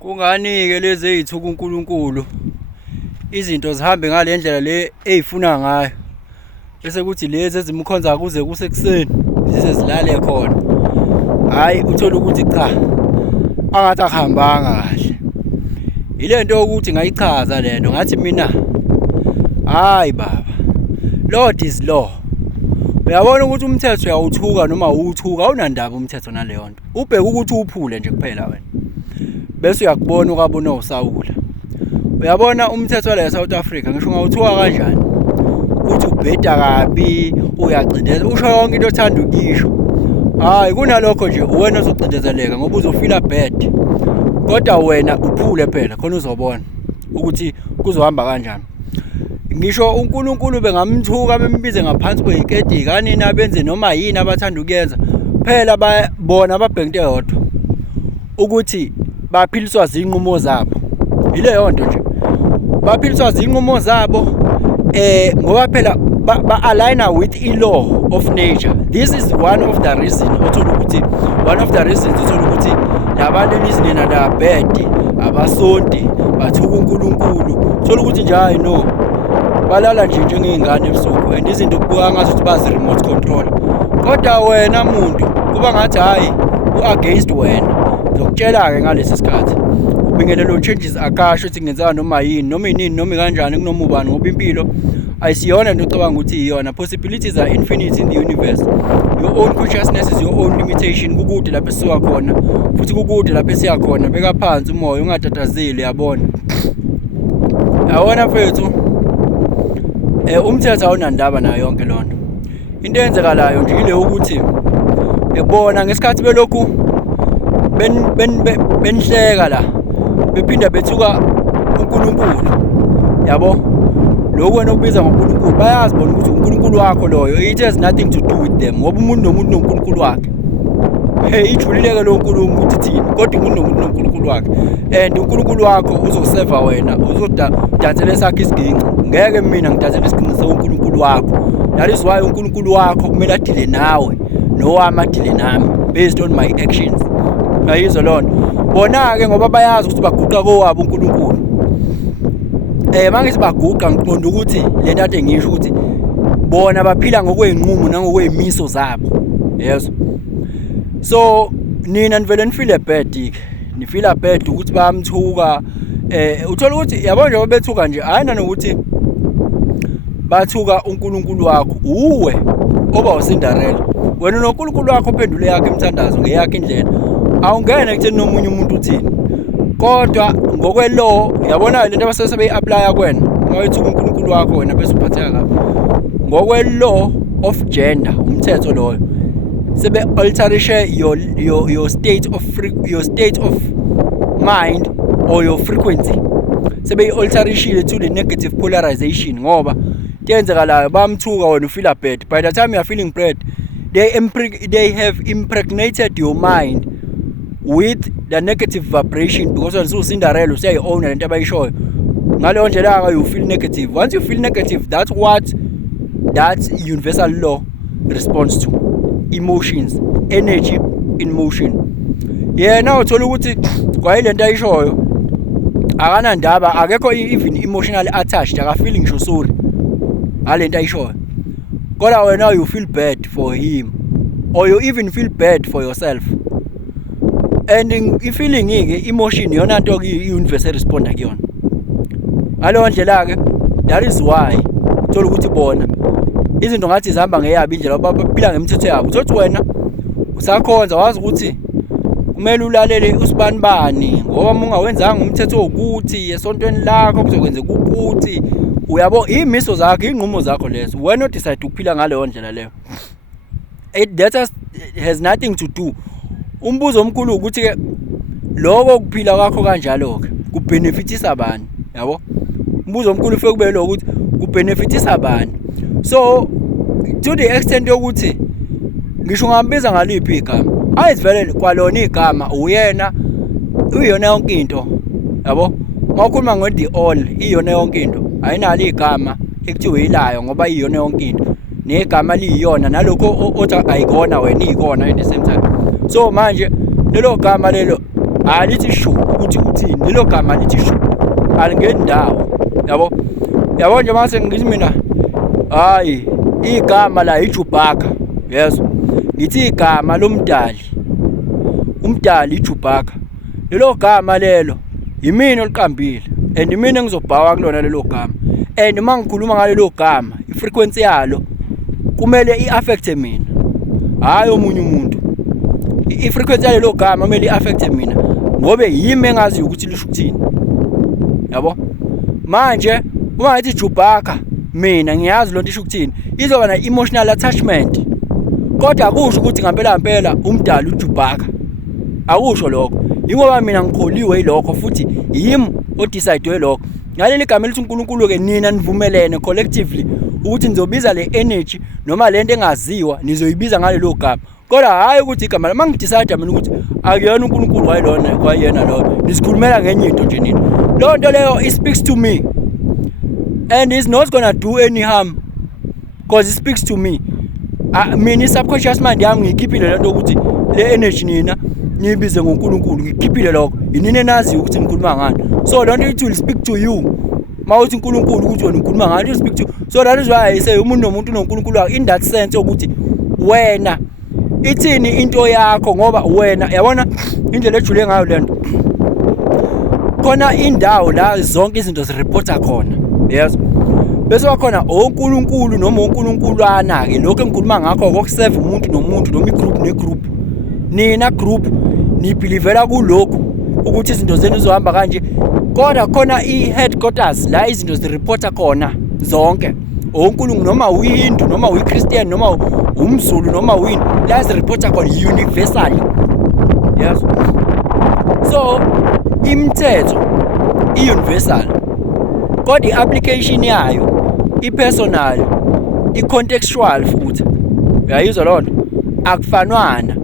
Kungani-ke lezi ey'thuka uNkulunkulu izinto zihambe ngale ndlela le ey'funa ngayo, bese kuthi lezi ezimkhonza kuze kusekuseni zize zilale khona. Hhayi, uthole ukuthi cha, angathi akuhambanga kahle. Ile nto yokuthi ngayichaza le nto ngathi mina, hhayi baba, Lord is law. Uyabona ukuthi umthetho uyawuthuka noma uwuthuka, awunandaba umthetho naleyo nto. Ubheke ukuthi uwuphule nje kuphela wena, bese uyakubona ukwabona uSawula. Uyabona umthetho wala eSouth Africa ngisho ungawuthuka kanjani, uthi ubheda kabi, uyacindezela, usho yonke into othanda ukuyisho. Hhayi, kunalokho nje uwena ozocindezeleka ngoba uzofila bad, kodwa wena uphule phela khona uzobona ukuthi kuzohamba kanjani. Ngisho uNkulunkulu bengamthuka bembize ngaphansi kwey'keti kanina benze noma yini abathanda ukuyenza, phela bona babheke into eyodwa ukuthi baphiliswa zinqumo zabo. Yileyo nto nje, baphiliswa zinqumo zabo ngoba phela ba-aligna with i-law of nature. This is one of the reasons uthola ukuthi labantu elisinena labhedi abasonti bathuka uNkulunkulu, uthola ukuthi nje hayi no, balala nje njengey'ngane ebusuku and izinto kubuka ngazuthi bazi-remote control. Kodwa wena muntu kuba ngathi hhayi u-against wena. Ngizokutshela-ke ngalesi sikhathi ubingelelo changes akasho ukuthi kungenzeka noma yini noma inini noma kanjani kunoma ubani, ngoba impilo ayisiyona into ocabanga ukuthi iyona. Possibilities are infinite in the universe. Your own consciousness is your own limitation. Kukude lapho esisuka khona futhi kukude lapho esiya khona. Beka phansi umoya ungatatazeli, yabona. Yabona mfethu, umthetho awunandaba nayo yonke loo nto. Into eyenzekalayo nje ile ukuthi bona ngesikhathi belokhu benihleka la bephinda bethuka uNkulunkulu, yabo. Lokhu wena okubiza ngoNkulunkulu bayazi bona ukuthi uNkulunkulu wakho loyo. It has nothing to do with them ngoba umuntu nomuntu noNkulunkulu wakhe. Ijulile-ke lo nkulumo ukuthi thini, kodwa umuntu nomuntu noNkulunkulu wakhe, and uNkulunkulu wakho uzoseva wena, uzodansela esakho isiginci. Ngeke mina ngidansele isiginci soNkulunkulu wakho. That is why uNkulunkulu wakho kumele adile nawe nowami adile nami based on my actions. Ngayizwa lona bona-ke ngoba bayazi ukuthi baguqa kowabo uNkulunkulu. Mangithi baguqa ngiqonda ukuthi le nto ade ngisho ukuthi bona baphila ngokwey'nqumo nangokwey'miso zabo, yezo. So nina nivele nifile bad-ke, nifila bad ukuthi bayamthuka. Uthola ukuthi yabo nje bethuka nje, hhayi nanokuthi bathuka uNkulunkulu wakho, uwe oba uSinderella. Wena noNkulunkulu wakho uphendule yakhe imithandazo ngeyakhe indlela, awungene ekutheni nomunye umuntu uthini. Kodwa ngokwe-law, yabona le nto abasese beyi-aplya kwena, mawethuka uNkulunkulu wakho wena bese uphatheka kabi. Ngokwe-law of gender, umthetho loyo, sebe-alterishe your state of mind or your frequency. Sebeyi-alterishile to the negative polarization ngoba kuyenzekalayo bamthuka wena ufila bad. By the time you are feeling bad, they have impregnated your mind with the negative vibration, because when uSinderella useyi-own lento abayishoyo. Ngaleyo ndlela you feel negative. Once you feel negative, that's what that universal law responds to. Emotions, energy in motion. Yena uthola ukuthi kwayile nto ayishoyo akanandaba, akekho even emotionally attached, akafeel ngisho sorry ngale nto ayishoyo. Kodwa wena you feel bad for him, or you even feel bad for yourself. And i-feeling-ke, emotion yona nto i-universe responda kuyona. Ngaleyo ndlela-ke, that is why uthola ukuthi bona izinto ngathi zihamba ngeyabo indlela, baphila ngemithetho yabo. Uthola ukuthi wena usakhonza wazi ukuthi kumele ulalele usibanibani ngoba uma ungawenzanga umthetho wokuthi esontweni lakho kuzokwenzeka ukuthi, uyabo, iy'miso zakho, iy'nqumo zakho lezo. Wena odecide ukuphila ngaleyo ndlela leyo. That has nothing to do. Umbuzo omkhulu ukuthi-ke lokho kuphila kwakho kanjalo-ke kubenefitisa bani, yabo. Umbuzo omkhulu ufike kube lo ukuthi kubenefitisa bani. So to the extent yokuthi ngisho ungambiza ngaliphi igama, ayizivele kwalona igama uyena, uyona yonke into, yabo. Mawukhuluma ngo-the all, iyona yonke into, ayinalo igama ekuthiwa ilayo ngoba iyona yonke into, negama liyiyona nalokho othi ayikona wena iyikona at the same time. So manje lelo gama lelo alithi shu ukuthi uthini, lelo gama lithi shu alingeni ndawo. Yabo nje mase ngithi mina hayi igama la iJubhaka, yes, ngithi igama lomdali, umdali iJubhaka, lelo gama lelo yimina oliqambile and mina ngizobhawa kulona lelo gama, and uma ngikhuluma ngalelo gama ifrequency yalo kumele iaffecte mina, hayi omunye umuntu. Ifrequency yalelo gama kumele iaffecte mina ngobe yimi engazi ukuthi lisho ukuthini. Yabo manje uma ngathi Jubhaka mina ngiyazi lonto isho ukuthini, izoba na emotional attachment, kodwa akusho ukuthi ngempela umdali uJubhaka, akusho lokho. Ingoba mina ngikholiwe yilokho futhi yimi odecide lokho. Ngaleli gama elithi uNkulunkulu ke nina nivumelene collectively ukuthi nizobiza le energy noma lento engaziwa nizoyibiza ngalelo gama, kodwa hayi ukuthi igama la mangidecide mina ukuthi akuyona uNkulunkulu kwayena lo, nisikhulumela ngenye into nje nini. Lo nto leyo it speaks to me and it's not gonna do any harm because it speaks to me. Mina subconscious mind yami ngikhiphile lento ukuthi le energy nina niyibize ngoNkulunkulu, ngikhiphile lokho. Yinini nazi ukuthi nikhuluma ngani, so don't it will speak to you. Mawuthi uNkulunkulu ukuthi wena ukhuluma ngani, it will speak to you. So that is why I say umuntu nomuntu uNkulunkulu wakhe, in that sense ukuthi wena ithini into yakho, ngoba wena yabona indlela ejule ngayo lento, khona indawo la zonke izinto zireporta khona, yes, bese wakhona oNkulunkulu noma uNkulunkuluwana ke lokho engikhuluma ngakho kokusave umuntu nomuntu noma igroup negroup. Nina group nibelievela kulokho ukuthi izinto zenu zizohamba kanje, kodwa khona i-headquarters la izinto zireporta khona zonke. oNkulunkulu noma uyiHindu noma uyiChristian noma umZulu noma uyini, la zireporta khona universally, yes. So imithetho i-universal, kodwa i-application yayo i-personal, i-contextual futhi. Uyayizwa loo nto? Akufanwana.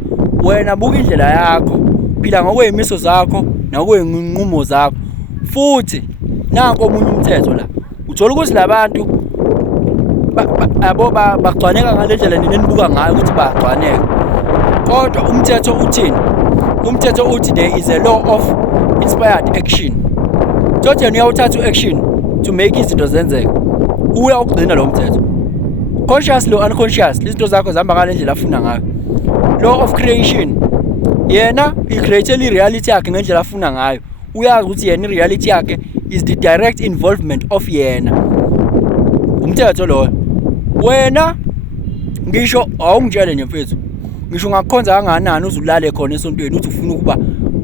Wena buka indlela yakho, phila ngokweyimiso zakho nakweyinqumo zakho. Futhi nanko omunye umthetho la, uthola ukuthi labantu bagcwaneka ngale ndlela nini nibuka ngayo ukuthi bagcwaneka, kodwa umthetho uthini? Umthetho uthi there is a law of inspired action. Thothi yena uyawuthatha u-action to make izinto zenzeka, uya ukugcina lo mthetho. Consciously or unconsciously izinto zakho zihamba ngale ndlela afuna ngayo. Law of creation, yena i-create reality yakhe ngendlela afuna ngayo. Uyazi ukuthi yena i-reality yakhe is the direct involvement of yena. Umthetho lo wena ngisho awungitshele nje mfethu, ngisho ngakukhonza kangakanani uzulale khona esontweni uthi ufuna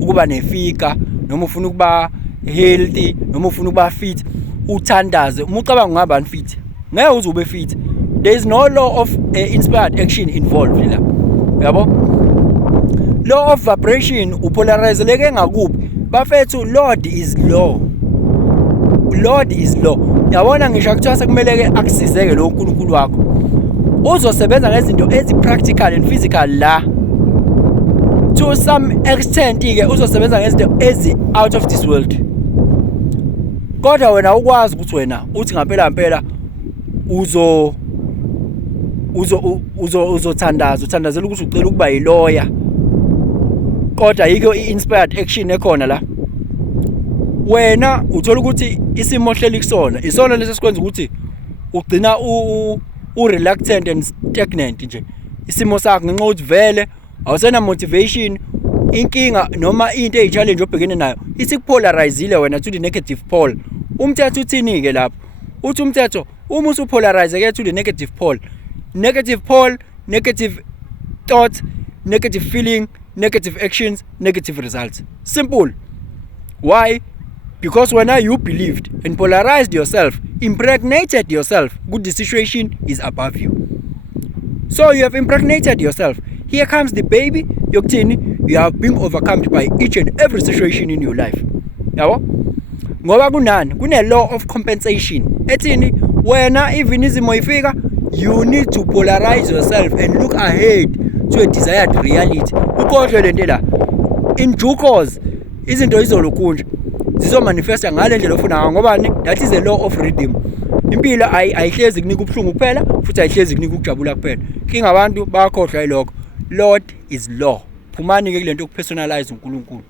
ukuba nefika noma ufuna ukuba healthy noma ufuna ukuba fit, uthandaze, uma ucabanga ngabani fit, ngeke uzube fit. There is no law of inspired action involved la. Yabo? Law of vibration upolarizeleke ngakubi. Bafethu Lord is law. Lord is law. Yabona ngisho kuthiwa sekumele ke akusizeke lo uNkulunkulu wakho. Uzosebenza ngezinto ezi-practical and physical la. To some extent ke uzosebenza ngezinto ezi-out of this world. Kodwa wena ukwazi ukuthi wena uthi ngempela uthandazela ukuthi ucela ukuba yilawyer, kodwa yiko i-inspired action ekhona la. Wena uthola ukuthi isimo hleli kusona isona lesi sikwenza ukuthi ugcina u-reluctant and stagnant nje isimo sakho, ngenxa ukuthi vele awusena motivation. Inkinga noma into eyi-challenge obhekene nayo isikupolarizile wena to the negative pole. Umthetho uthini ke lapho? Uthi umthetho uma usupolarize ke to the negative pole, negative thoughts, negative feeling, negative actions, negative results. Simple. Why? Because when you believed and polarized yourself, impregnated yourself, good, the situation is above you. So you have impregnated yourself. Here comes the baby, you have been overcome by each and every situation in your life. Yabo? Ngoba kunani? Kune law of compensation. Ethini? Wena even izimo ifika, you need to polarize yourself and look ahead to a desired reality. Ukhohlwe lento la. In due course, izinto izolokunje zizomanifesta ngale ndlela ofuna ngayo. Ngobani? That is a law of rhythm. Impilo ayihlezi kunika ubuhlungu kuphela futhi ayihlezi kunika ukujabula kuphela. Kinga abantu bayakhohlwa yilokho. Lord is law. Phumani ke kulento ukupersonalize uNkulunkulu.